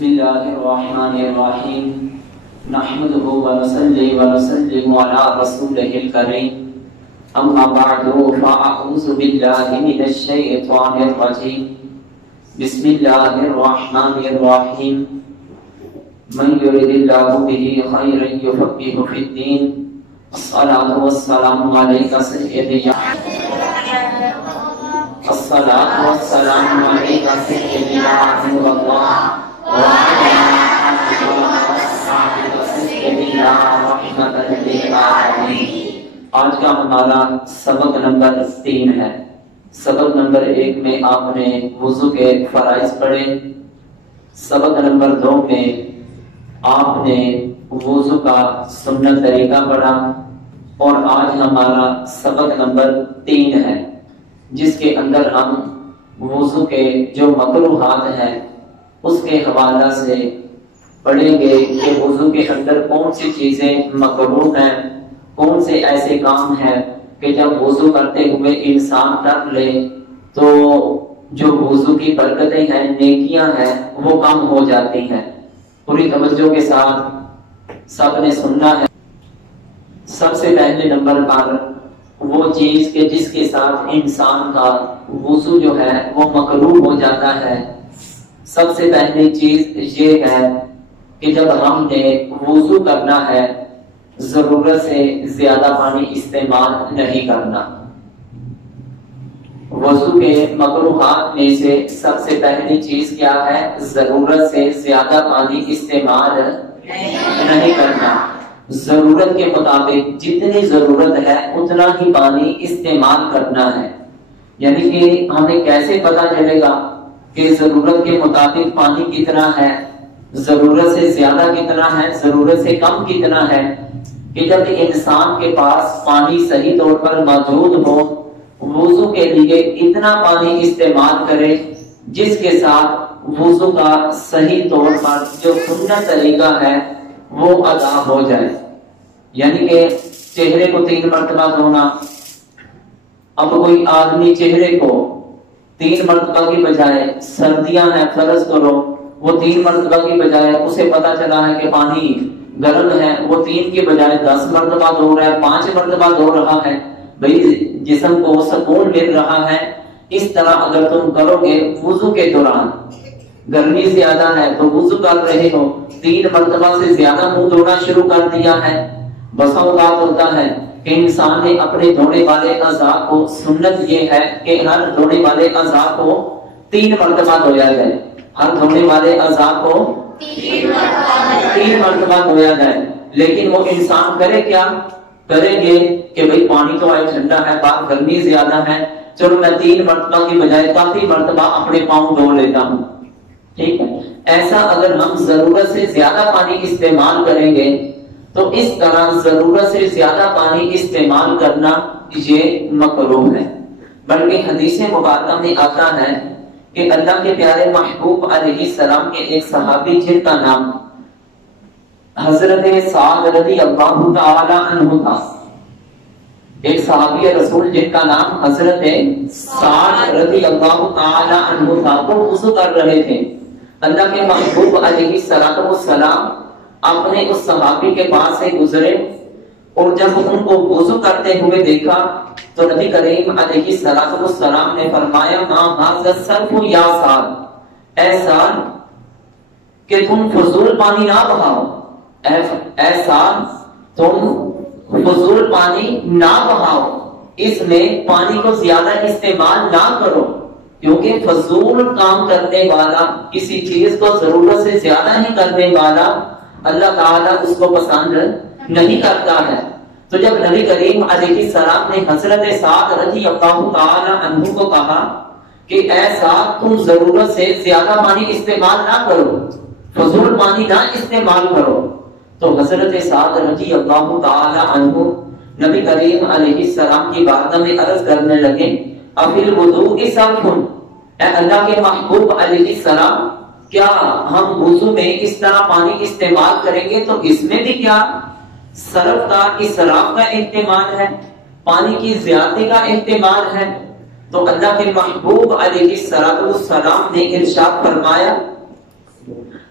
بسم اللہ الرحمن الرحیم نحمده ونصلی ونسلم علی رسولہ الکریم اما بعد فاعوذ باللہ من الشیطان الرجیم بسم اللہ الرحمن الرحیم من یرد اللہ به خیرا یفقهه فی الدین الصلاة والسلام علیکہ سیدی الصلاة والسلام علیکہ سیدی یا رسول اللہ وعلى آلہ وصحبہ سیدی یا رحمۃ للعالمین۔ آج کا ہمارا سبق نمبر 3 ہے۔ سبق نمبر 1 میں آپ نے وضو کے فرائض پڑھے، سبق نمبر 2 میں آپ نے وضو کا سنت طریقہ پڑھا، اور آج ہمارا سبق نمبر 3 ہے جس کے اندر ہم وضو کے جو مکروہات ہیں اس کے حوالہ سے پڑھیں گے کہ وضو کے اندر کون سی چیزیں مکروہ ہیں، کون سے ایسے کام ہیں کہ جب وضو کرتے ہوئے انسان کر لے تو جو وضو کی برکتیں ہیں، نیکیاں ہیں، وہ کم ہو جاتی ہیں۔ پوری توجہ کے ساتھ سب نے سننا ہے۔ سب سے پہلے نمبر پر وہ چیز کہ جس کے ساتھ انسان کا وضو جو ہے وہ مکروہ ہو جاتا ہے، سب سے پہلی چیز یہ ہے کہ جب ہم نے وضو کرنا ہے ضرورت سے زیادہ پانی استعمال نہیں کرنا۔ وضو کے مکروہات میں سے سب سے پہلی چیز کیا ہے؟ ضرورت سے زیادہ پانی استعمال نہیں کرنا۔ ضرورت کے مطابق جتنی ضرورت ہے اتنا ہی پانی استعمال کرنا ہے۔ یعنی کہ ہمیں کیسے پتا چلے گا کہ ضرورت کے مطابق پانی کتنا ہے، ضرورت سے زیادہ کتنا ہے، ضرورت سے کم کتنا ہے؟ کہ جب انسان کے پاس پانی صحیح طور پر موجود ہو، وضو کے لیے اتنا پانی استعمال کرے جس کے ساتھ وضو کا صحیح طور پر جو سنت طریقہ ہے وہ ادا ہو جائے۔ یعنی کہ چہرے کو 3 مرتبہ دھونا۔ اب کوئی آدمی چہرے کو 3 مرتبہ کی بجائے، سردیاں ہیں فرض کرو، وہ 3 مرتبہ کی بجائے اسے پتا چلا ہے کہ پانی گرم ہے، وہ 3 کی بجائے 10 مرتبہ دھو رہا ہے، 5 مرتبہ دھو رہا ہے، بھئی جسم کو سکون مل رہا ہے۔ اس طرح اگر تم کرو گے وضو کے دوران، گرمی زیادہ ہے تو وضو کر رہے ہو، 3 مرتبہ سے زیادہ منہ دھونا شروع کر دیا ہے۔ بسا اوقات ہوتا ہے کہ انسان نے اپنے دھونے والے اعضاء کو، سنت یہ ہے کہ ہر دھونے والے اعضاء کو 3 مرتبہ دھویا جائے، ہر دھونے والے اعضاء کو 3 مرتبہ دھویا جائے۔ لیکن وہ انسان کرے کیا؟ کریں گے کہ بھئی پانی تو آئے ٹھنڈا ہے، باہر گرمی زیادہ ہے، چلو میں 3 مرتبہ کی بجائے کافی مرتبہ اپنے پاؤں دھو لیتا ہوں۔ ٹھیک ہے، ایسا اگر ہم ضرورت سے زیادہ پانی استعمال کریں گے تو اس طرح ضرورت سے زیادہ پانی استعمال کرنا یہ مکروہ ہے۔ بلکہ حدیث مبارکہ میں آتا ہے کہ اللہ کے پیارے محبوب علیہ السلام کے ایک صحابی جن کا نام حضرت سعد رضی اللہ تعالی عنہ تھا، ایک صحابی رسول جن کا نام حضرت سعد رضی اللہ تعالی عنہ تھا، وہ وضو کر رہے تھے۔ اللہ کے محبوب علیہ السلام اپنے اس صحابی کے پاس سے گزرے، اور جب ان کو وضو کرتے ہوئے دیکھا تو نبی کریم علیہ السلام نے فرمایا ما ھذا الصرف یا سعد، اے سعد کہ تم فضول پانی نہ بہاؤ، اے سعد تم فضول پانی نہ بہاؤ، اس میں پانی کو زیادہ استعمال نہ کرو، کیونکہ فضول کام کرنے والا، کسی چیز کو ضرورت سے زیادہ ہی کرنے والا اللہ تعالیٰ اس کو پسند نہیں کرتا ہے۔ تو جب نبی کریم علیہ السلام نے حضرت سعد رضی اللہ تعالی عنہ کو کہا کہ اے سعد تم ضرورت سے زیادہ پانی استعمال نہ کرو، فضول پانی نہ استعمال کرو، تو حضرت سعد رضی اللہ تعالی عنہ نبی کریم علیہ السلام کی بارگاہ میں عرض کرنے لگے افی الوضوء صرف، اے اللہ کے محبوب علیہ السلام کیا ہم وضو میں اس طرح پانی استعمال کریں گے تو اس میں بھی کیا صرف کا، اسراف کا اہتمام ہے، پانی کی زیادتی کا اہتمام ہے؟ تو اللہ کے محبوب علیہ السلام نے ارشاد فرمایا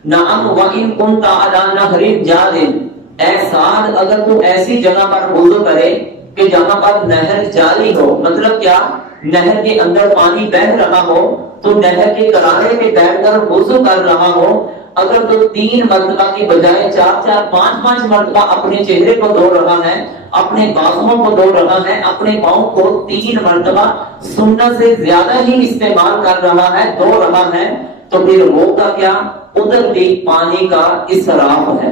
نعم وَإِن كُنْتَ عَلَى نَهْرٍ جَارٍ، اے سعد اگر تو ایسی جگہ پر وضو کرے کہ جہاں پر نہر جاری ہو، مطلب کیا، نہر کے اندر پانی بہ رہا ہو تو نہر کے کنارے پہ بیٹھ کر وضو کر رہا ہو، اگر تو 3 مرتبہ کی بجائے 4 5 مرتبہ اپنے چہرے کو دھو رہا ہے، اپنے بازوؤں کو دھو رہا ہے، اپنے پاؤں کو 3 مرتبہ سنت سے زیادہ ہی استعمال کر رہا ہے، دھو رہا ہے، تو پھر ہوگا کیا، ادھر بھی پانی کا اسراف ہے،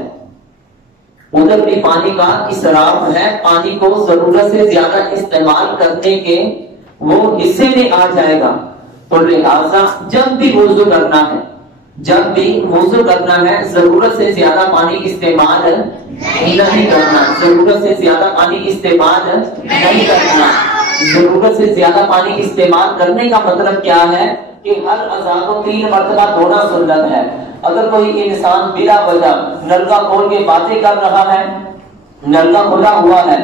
ادھر بھی پانی کا اسراف ہے، پانی کو ضرورت سے زیادہ استعمال کرنے کے وہ حصے میں آ جائے گا۔ تو لہذا جب بھی وضو کرنا ہے، جب بھی وضو کرنا ہے، ضرورت سے زیادہ پانی استعمال نہیں کرنا، ضرورت سے زیادہ پانی استعمال نہیں کرنا۔ ضرورت سے زیادہ پانی استعمال کرنے کا مطلب کیا ہے کہ ہر اعضاء کو 3 مرتبہ دھونا سنت ہے۔ اگر کوئی انسان بلا وجہ نلکا کھول کے باتیں کر رہا ہے، نلکا کھلا ہوا ہے،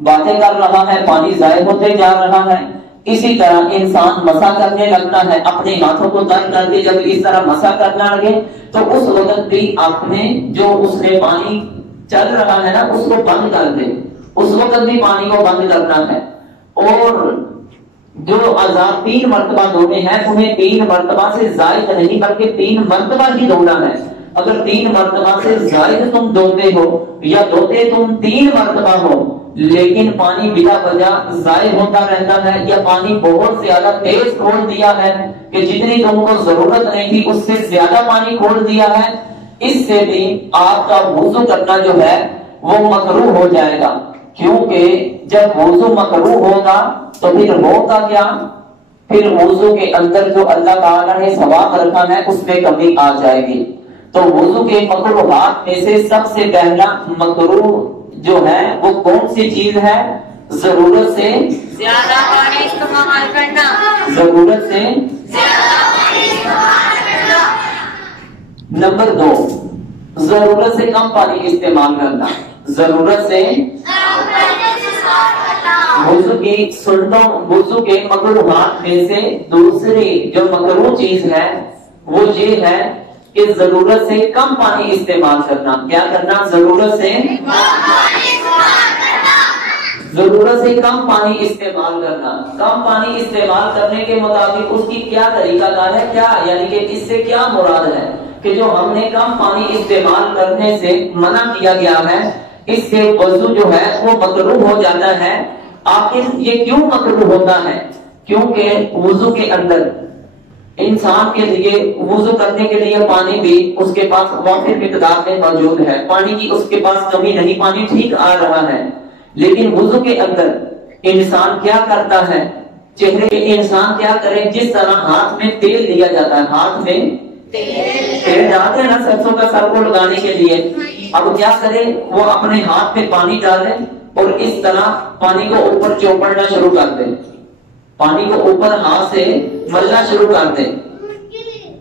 باتیں کر رہا ہے، پانی ضائع ہوتے جا رہا ہے، اسی طرح انسان مسح کرنے لگتا ہے، اپنے ہاتھوں کو تر کر کے جب اس طرح مسح کرنا لگے تو اس وقت بھی اپنے جو اس نے پانی چل رہا ہے نا اس کو بند کر دے، اس وقت بھی پانی کو بند کرنا ہے۔ اور جو اعضاء 3 مرتبہ دھونے ہیں انہیں 3 مرتبہ سے زائد نہیں بلکہ 3 مرتبہ ہی دھونا ہے۔ اگر 3 مرتبہ سے زائد تم دھوتے ہو یا دھوتے تم 3 مرتبہ ہو لیکن پانی بلا وجہ ضائع ہوتا رہتا ہے یا پانی بہت زیادہ تیز کھول دیا ہے کہ جتنی تم کو ضرورت نہیں تھی اس سے زیادہ پانی کھول دیا ہے، اس سے بھی آپ کا وضو کرنا جو ہے وہ مکروہ ہو جائے گا، کیونکہ جب وضو مکروہ ہوگا تو پھر ہوگا کیا، پھر وضو کے اندر جو اللہ تعالیٰ نے ثواب رکھا ہے اس میں کمی آ جائے گی۔ تو وضو کے مکروہات میں سے سب سے پہلا مکروہ جو ہے وہ کون سی چیز ہے، ضرورت سے زیادہ پانی استعمال کرنا، ضرورت سے زیادہ پانی استعمال کرنا۔ نمبر 2، ضرورت سے کم پانی استعمال کرنا، ضرورت سے وضو کی سنتوں، وضو کے مکروہات میں سے دوسری جو مکروہ چیز ہے وہ یہ ہے کہ ضرورت سے کم پانی استعمال کرنا۔ کیا کرنا؟ ضرورت سے ضرورت سے کم پانی استعمال کرنا۔ کم پانی استعمال کرنے کے مطابق اس کی کیا طریقہ کار ہے، کیا یعنی کہ اس سے کیا مراد ہے کہ جو ہم نے کم پانی استعمال کرنے سے منع کیا گیا ہے اس سے وضو جو ہے وہ مکروہ ہو جاتا ہے۔ آخر یہ کیوں مکروہ ہوتا ہے؟ کیونکہ وضو کے اندر انسان کے لیے وضو کرنے کے لیے پانی بھی اس کے پاس وافر مقدار میں موجود ہے، پانی کی اس کے پاس کمی نہیں، پانی ٹھیک آ رہا ہے، لیکن وضو کے اندر انسان کیا کرتا ہے، چہرے پہ انسان کیا کرے، جس طرح ہاتھ میں تیل لیا جاتا ہے، ہاتھ میں تیل ڈالتے ہیں نا سرسوں کا سر کو لگانے کے لیے، اب کیا کرے وہ اپنے ہاتھ میں پانی ڈالے اور اس طرح پانی کو اوپر چوپڑنا شروع کر دے، پانی کو اوپر ہاتھ سے ملنا شروع کر دے۔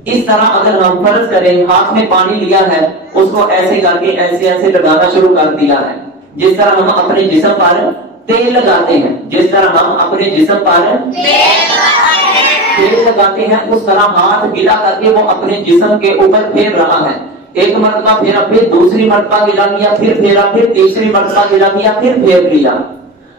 اس طرح اگر ہم فرض کریں ہاتھ میں پانی لیا ہے اس کو ایسے کر کے ایسے ایسے لگانا شروع کر دیا ہے، جس طرح ہم اپنے جسم پر تیل لگاتے ہیں، جس طرح ہم اپنے جسم پر تیل لگاتے ہیں اس طرح ہاتھ گیلا کر کے وہ اپنے جسم کے اوپر پھیر رہا ہے، ایک مرتبہ پھیرا، پھر دوسری مرتبہ گیلا کیا، پھر پھیرا، پھر تیسری مرتبہ گیلا کیا، پھر پھیر لیا۔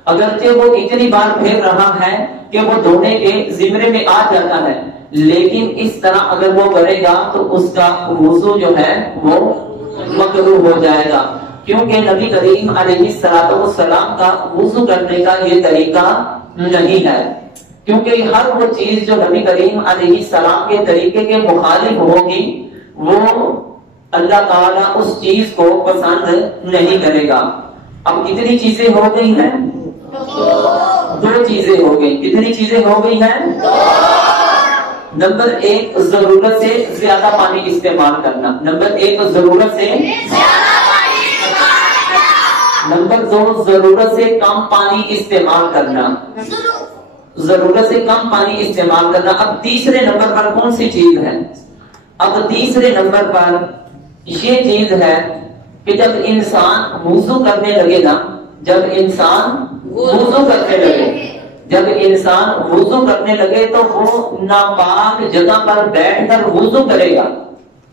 اگرچہ وہ اتنی بار پھیر رہا ہے کہ وہ دھونے کے زمرے میں آ جاتا ہے، لیکن اس طرح اگر وہ کرے گا تو اس کا وضو جو ہے وہ مکروہ ہو جائے گا، کیونکہ نبی کریم علیہ السلام کا وضو کرنے کا یہ طریقہ نہیں ہے، کیونکہ ہر وہ چیز جو نبی کریم علیہ السلام کے طریقے کے مخالف ہوگی وہ اللہ تعالیٰ اس چیز کو پسند نہیں کرے گا۔ اب کتنی چیزیں ہو گئی ہیں؟ 2 چیزیں ہو گئی۔ کتنی چیزیں ہو گئی ہیں؟ 2۔ نمبر 1 ضرورت سے زیادہ پانی استعمال کرنا، نمبر 1 ضرورت سے زیادہ پانی استعمال کرنا، نمبر 2 ضرورت سے کم پانی استعمال کرنا، ضرورت سے کم پانی استعمال کرنا۔ اب تیسرے نمبر پر کون سی چیز ہے؟ اب تیسرے نمبر پر یہ چیز ہے کہ جب انسان وضو کرنے لگے نا، جب انسان وضو کرنے لگے، جب انسان وضو کرنے لگے تو وہ ناپاک جگہ پر بیٹھ کر وضو کرے گا۔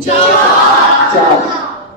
4।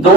2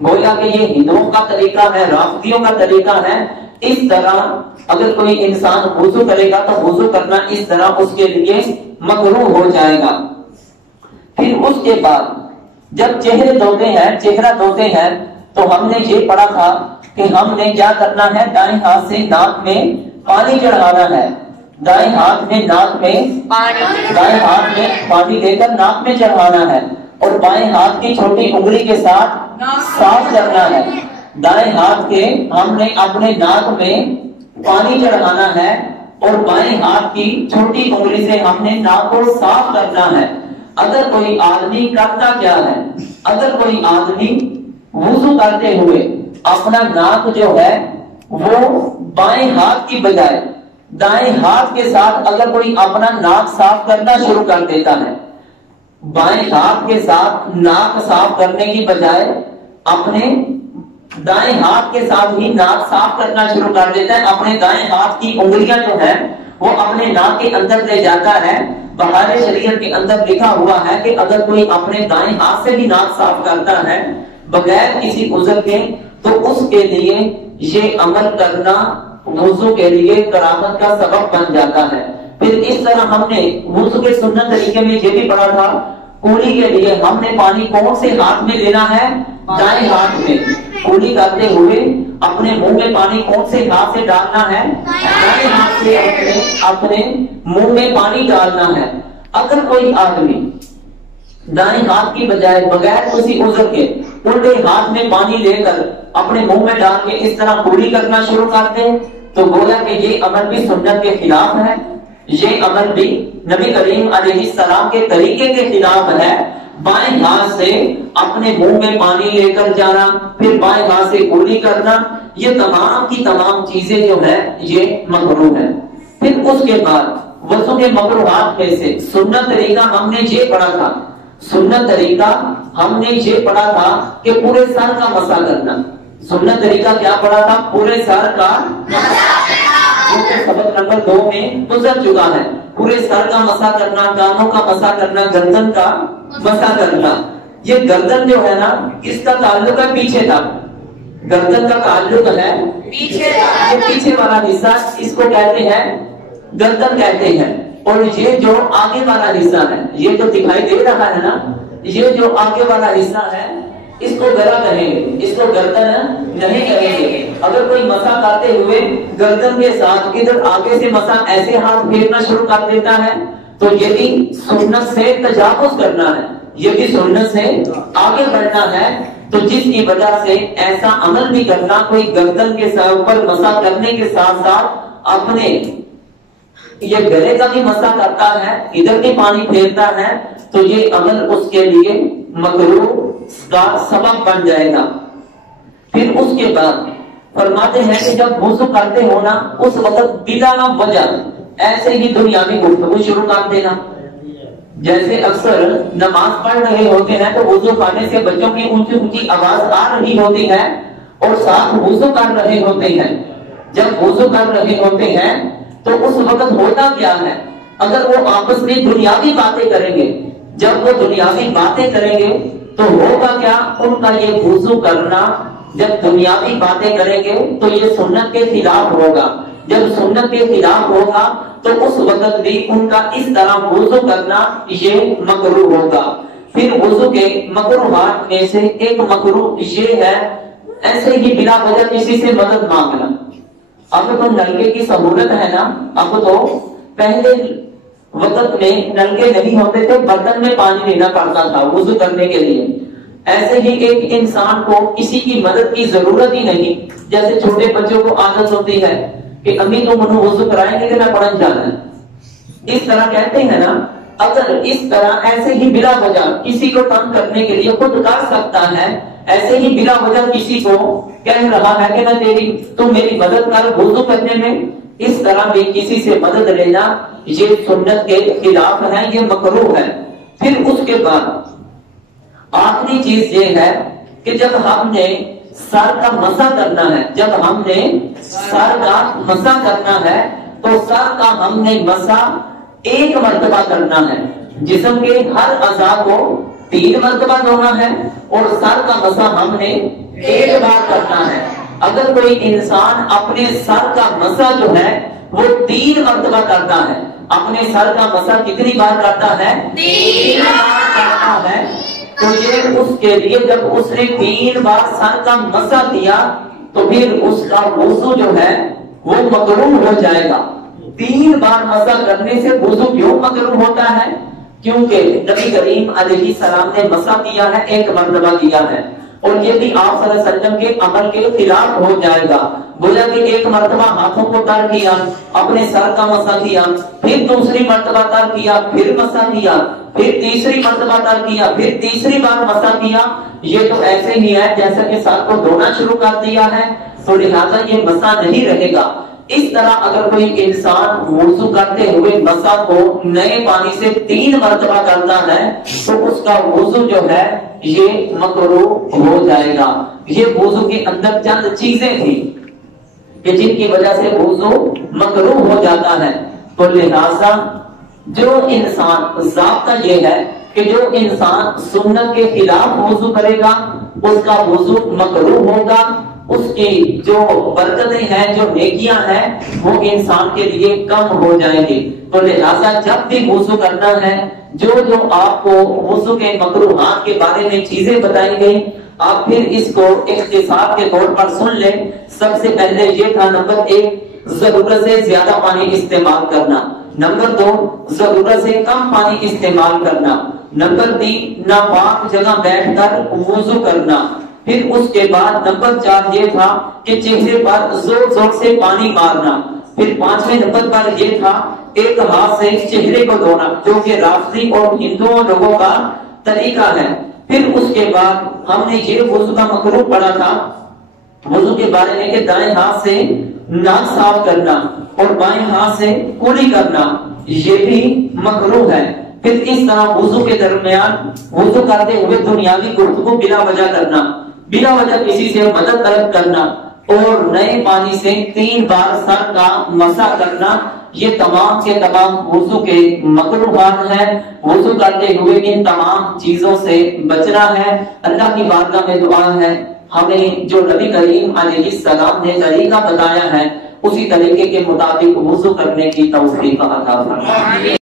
گویا کہ یہ ہندوؤں کا طریقہ ہے، رافضیوں کا طریقہ ہے۔ اس طرح اگر کوئی انسان وضو کرے گا تو وضو کرنا اس طرح اس کے لیے مکروہ ہو جائے گا۔ پھر اس کے بعد جب چہرہ دھوتے ہیں تو ہم نے یہ پڑھا تھا کہ ہم نے کیا کرنا ہے، دائیں ہاتھ سے ناک میں پانی چڑھانا ہے، دائیں ہاتھ میں پانی لے کر ناک میں چڑھانا ہے، اور بائیں ہاتھ کی چھوٹی انگلی کے ساتھ صاف کرنا ہے۔ دائیں ہاتھ کے ہم نے اپنے ناک میں پانی چڑھانا ہے اور بائیں ہاتھ کی چھوٹی انگلی سے ہم نے ناک کو صاف کرنا ہے۔ اگر کوئی آدمی کرتا کیا ہے، اگر کوئی آدمی وضو کرتے ہوئے اپنا ناک جو ہے وہ بائیں ہاتھ کی بجائے دائیں ہاتھ کے ساتھ اگر کوئی اپنا ناک صاف کرنا شروع کر دیتا ہے، بائیں ہاتھ کے ساتھ ناک صاف کرنے کی بجائے اپنے دائیں ہاتھ کے ساتھ ہی ناک صاف کرنا شروع کر دیتا ہے، اپنے دائیں ہاتھ کی انگلیاں جو ہے وہ اپنے ناک کے اندر لے جاتا ہے۔ بہار شریعت کے اندر لکھا ہوا ہے کہ اگر کوئی اپنے دائیں ہاتھ سے بھی ناک صاف کرتا ہے بغیر کسی عذر کے تو اس کے لیے یہ عمل کرنا وضو کے لیے کراہت کا سبب بن جاتا ہے۔ پھر اس طرح ہم نے وضو کے سنت طریقے میں یہ بھی پڑھا تھا، کولی کے لیے ہم نے پانی کون سے ہاتھ میں لینا ہے، دائیں ہاتھ میں۔ کولی کرتے ہوئے اپنے منہ میں پانی کون سے ہاتھ سے ڈالنا ہے، دائیں ہاتھ سے اپنے منہ میں پانی ڈالنا ہے۔ اگر کوئی آدمی دائیں ہاتھ کی بجائے بغیر کسی عذر کے الٹے ہاتھ میں پانی لے کر اپنے منہ میں ڈال کے اس طرح کولی کرنا شروع کر دے تو گویا کہ یہ عمل بھی سنت کے خلاف ہے، یہ عمل بھی نبی کریم علیہ السلام کے طریقے کے خلاف ہے۔ بائیں ہاتھ سے اپنے منہ میں پانی لے کر جانا، پھر بائیں ہاتھ سے کولی کرنا، یہ تمام کی تمام چیزیں جو ہے یہ مکروہ ہے۔ پھر اس کے بعد وضو کے مکروہات میں سے سنت طریقہ ہم نے یہ پڑھا تھا، سنت طریقہ ہم نے یہ پڑھا تھا کہ پورے سر کا مسح کرنا۔ سنت طریقہ کیا پڑھا تھا، پورے سر کا جو کہ سبق نمبر 2 میں گزر چکا ہے۔ پورے سر کا مسح کرنا، کانوں کا مسح کرنا، گردن کا مسح کرنا۔ یہ گردن جو ہے نا اس کا تعلق ہے پیچھے تک، گردن کا تعلق ہے یہ پیچھے والا حصہ، اس کو کہتے ہیں گردن کہتے ہیں، اور یہ جو آگے والا حصہ ہے یہ جو دکھائی دے رہا ہے نا، یہ جو آگے والا حصہ ہے اس کو گلا کہیں گے، اس کو گردن نہیں کہیں گے۔ اگر کوئی مسح کرتے ہوئے گردن کے ساتھ ادھر آگے سے مسح ایسے ہاتھ پھیرنا شروع کر دیتا ہے تو یہ بھی سنت سے تجاوز کرنا ہے، یہ بھی سنت سے آگے بڑھنا ہے۔ تو جس کی وجہ سے ایسا عمل بھی کرنا، کوئی گردن کے اوپر مسح کرنے کے ساتھ ساتھ اپنے یہ گلے کا بھی مسح کرتا ہے، ادھر بھی پانی پھیرتا ہے، تو یہ عمل اس کے لیے مکروہ کا سبب بن جائے گا۔ پھر اس کے بعد فرماتے ہیں کہ جب وضو کرتے ہو نا اس وقت بلا وجہ ایسے ہی دنیاوی گفتگو شروع کر دینا۔ جیسے اکثر نماز پڑھ رہے ہوتے ہیں تو وضو کرنے سے بچوں کی اونچی اونچی آواز آ رہی ہوتی ہے اور ساتھ وضو کر رہے ہوتے ہیں۔ جب وضو کر رہے ہوتے ہیں تو اس وقت ہوتا کیا ہے، اگر وہ آپس میں دنیاوی باتیں کریں گے، جب وہ دنیاوی باتیں کریں گے تو ہوگا کیا، ان کا یہ وضو کرنا جب دنیاوی باتیں کریں گے تو یہ سنت کے خلاف ہوگا۔ جب سنت کے خلاف ہوگا تو اس وقت بھی ان کا اس طرح وضو کرنا یہ مکروہ ہوگا۔ پھر وضو کے مکروہات میں سے ایک مکروہ یہ ہے ایسے ہی بلا وجہ کسی سے مدد مانگنا۔ اب تو نلکے کی سہولت ہے نا، اب تو پہلے وقت میں نلکے نہیں ہوتے تھے، برتن میں پانی لینا پڑتا تھا وضو کرنے کے لیے۔ ایسے ہی ایک انسان کو کسی کی مدد کی ضرورت ہی نہیں، جیسے چھوٹے بچوں کو عادت ہوتی ہے کہ امی تم انہوں وضو کرائیں گے کہ میں پڑھن جانا ہے، اس طرح کہتے ہیں نا۔ اگر اس طرح ایسے ہی بلا وجہ کسی کو تنگ کرنے کے لیے خود کر سکتا ہے، ایسے ہی بلا وجہ کسی کو کہہ رہا ہے کہ میں تم میری مدد کر وضو کرنے میں، اس طرح بھی کسی سے مدد لینا یہ سنت کے خلاف ہے، یہ مکروہ ہے۔ پھر اس کے بعد آخری چیز یہ ہے کہ جب ہم نے سر کا مسح کرنا ہے، جب ہم نے سر کا مسح کرنا ہے تو سر کا ہم نے مسح ایک مرتبہ کرنا ہے۔ جسم کے ہر اعضاء کو 3 مرتبہ دھونا ہے اور سر کا مسح ہم نے ایک بار کرنا ہے۔ اگر کوئی انسان اپنے سر کا مسح جو ہے وہ 3 مرتبہ کرتا ہے، اپنے سر کا مسح کتنی بار کرتا ہے؟ 3 بار کرتا ہے، تو یہ اس کے لیے جب اس نے 3 بار سر کا مسح کیا تو پھر اس کا وضو جو ہے وہ مکروہ ہو جائے گا۔ 3 بار مسح کرنے سے وضو کیوں مکروہ ہوتا ہے؟ کیونکہ نبی کریم علیہ السلام نے مسح کیا ہے، 1 مرتبہ کیا ہے، اور یہ بھی آپ صلی اللہ علیہ وسلم کے عمل کے خلاف ہو جائے گا۔ گویا کہ 1 مرتبہ ہاتھوں کو تر کیا، اپنے سر کا مسح کیا، پھر دوسری مرتبہ تر کیا، پھر مسح کیا، پھر تیسری مرتبہ تر کیا، پھر تیسری بار مسح کیا، یہ تو ایسے ہی ہے جیسا کہ سر کو دھونا شروع کر دیا ہے، تو لہٰذا یہ مسح نہیں رہے گا۔ اس طرح اگر کوئی انسان وضو کرتے ہوئے مسح کو نئے پانی سے 3 مرتبہ کرتا ہے تو اس کا وضو جو ہے یہ مکروہ ہو جائے گا۔ یہ وضو کے اندر چند چیزیں تھیں کہ جن کی وجہ سے وضو مکروہ ہو جاتا ہے، تو لہذا جو انسان ضابطہ یہ ہے کہ جو انسان سنت کے خلاف وضو کرے گا اس کا وضو مکروہ ہوگا، اس کی جو برکتیں ہیں، جو نیکیاں ہیں، وہ انسان کے لیے کم ہو جائیں گی۔ تو لہذا جب بھی وضو کرنا ہے، جو آپ کو وضو کے مکروہات کے بارے میں چیزیں بتائی گئی، آپ پھر اس کو اختصار کے طور پر سن لیں۔ سب سے پہلے یہ تھا نمبر 1 ضرورت سے زیادہ پانی استعمال کرنا، نمبر 2 ضرورت سے کم پانی استعمال کرنا، نمبر 3 ناپاک جگہ بیٹھ کر وضو کرنا، پھر اس کے بعد نمبر 4 یہ تھا کہ چہرے پر زور زور سے پانی مارنا، پھر 5ویں نمبر پر یہ تھا ایک ہاتھ سے چہرے کو دھونا، جو کہ رافضی اور ہندوؤں لوگوں کا طریقہ ہے۔ پھر اس کے بعد ہم نے یہ وضو کا مکروہ پڑھا تھا وضو کے بارے میں کہ دائیں ہاتھ سے ناک صاف کرنا اور بائیں ہاتھ سے کلی کرنا، یہ بھی مکروہ ہے۔ پھر اس طرح وضو کے درمیان وضو کرتے ہوئے دنیاوی گفتگو بلا وجہ کرنا، بلا وجہ کسی سے مدد طلب کرنا، اور نئے پانی سے 3 بار سر کا مسح کرنا، یہ تمام کے تمام وضو کے مکروہات ہیں۔ وضو کرتے ہوئے ان تمام چیزوں سے بچنا ہے۔ اللہ کی بارگاہ میں دعا ہے ہمیں جو نبی کریم علیہ السلام نے طریقہ بتایا ہے اسی طریقے کے مطابق وضو کرنے کی توفیق عطا فرمائے۔